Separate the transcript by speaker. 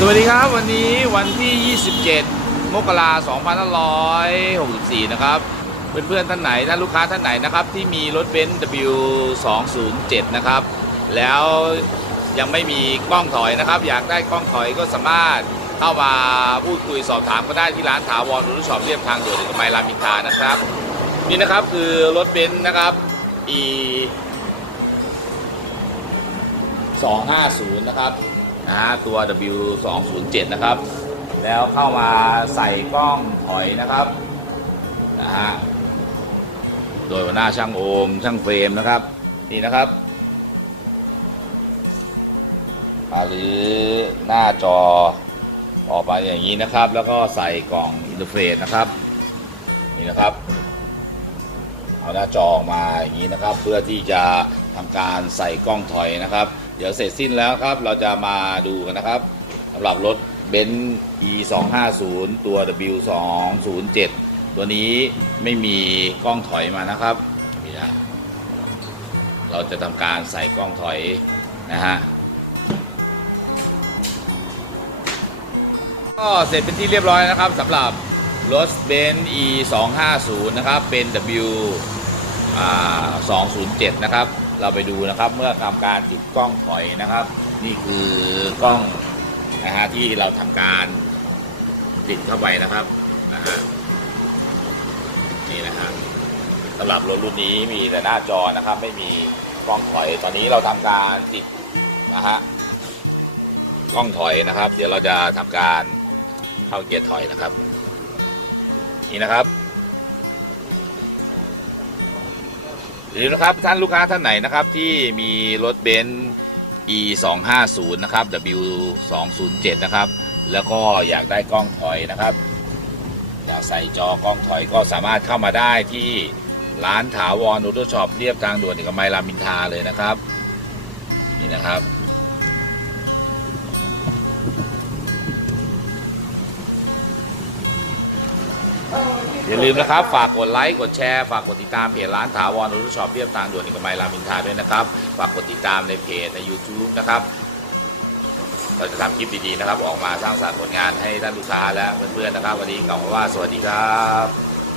Speaker 1: สวัสดีครับวันนี้วันที่ 27 มกราคม2564 นะครับ เพื่อนๆท่านไหนท่านลูกค้าท่านไหนนะครับ ที่มีรถเบนซ์ W207 นะครับ แล้วยังไม่มีกล้องถอยนะครับ อยากได้กล้องถอยก็สามารถเข้ามาพูดคุยสอบถามก็ได้ที่ร้านถาวรรุ่ช็อปเรียบทางด่วนเอกมัยรามอินทรานะครับ นี่นะครับคือรถเบนซ์นะครับ E 250 นะครับ นะฮะตัว W207 นะครับ แล้วเข้ามาใส่กล้องถอยนะครับนะฮะโดยหน้าช่างโอมช่างเฟรมนะครับนี่นะครับมาหรือหน้าจอออกมาอย่างนี้นะครับ แล้วก็ใส่กล่องอินเทอร์เฟซนะครับนี่นะครับ เอาหน้าจอออกมาอย่างนี้นะครับ เพื่อที่จะ การใส่กล้องถอยนะครับ เดี๋ยวเสร็จสิ้นแล้วครับ เราจะมาดูกันนะครับสำหรับรถเบนซ์ e 2 5 0ตัว w 2 0 7ตัวนี้ไม่มีกล้องถอยมานะครับเราจะทำการใส่กล้องถอยนะฮะก็เสร็จเป็นที่เรียบร้อยนะครับสำหรับ รถเบนซ์ e 2 5 0นะครับ เป็น w อ่า207 นะครับ เราไปดูนะครับเมื่อทำการติดกล้องถอยนะครับ นี่คือกล้องนะฮะที่เราทำการติดเข้าไปนะครับนะฮะนี่นะฮะสำหรับรถรุ่นนี้มีแต่หน้าจอนะครับ ไม่มีกล้องถอย ตอนนี้เราทำการติดนะฮะกล้องถอยนะครับ เดี๋ยวเราจะทำการเข้าเกียร์ถอยนะครับ นี่นะครับหรือนะครับท่านลูกค้าท่านไหนนะครับที่มีรถเบนซ์ e 2 5 0นะครับ w 2 0 7นะครับ แล้วก็อยากได้กล้องถอยนะครับ อยากใส่จอกล้องถอยก็สามารถเข้ามาได้ที่ร้านถาวรนูโตช็อปเรียบทางด่วนเอกมัยรามอินทราเลยนะครับนี่นะครับ อย่าลืมนะครับ ฝากกดไลค์ กดแชร์ ฝากกดติดตามเพจร้านถาวรนูช็อปเรียบทางด่วนเอกมัยรามอินทราด้วยนะครับ ฝากกดติดตามในเพจใน YouTube นะครับ เราจะทำคลิปดีๆนะครับ ออกมาสร้างสรรค์ผลงานให้ท่านลูกค้าและเพื่อนๆนะครับ วันนี้กล่าวว่าสวัสดีครับ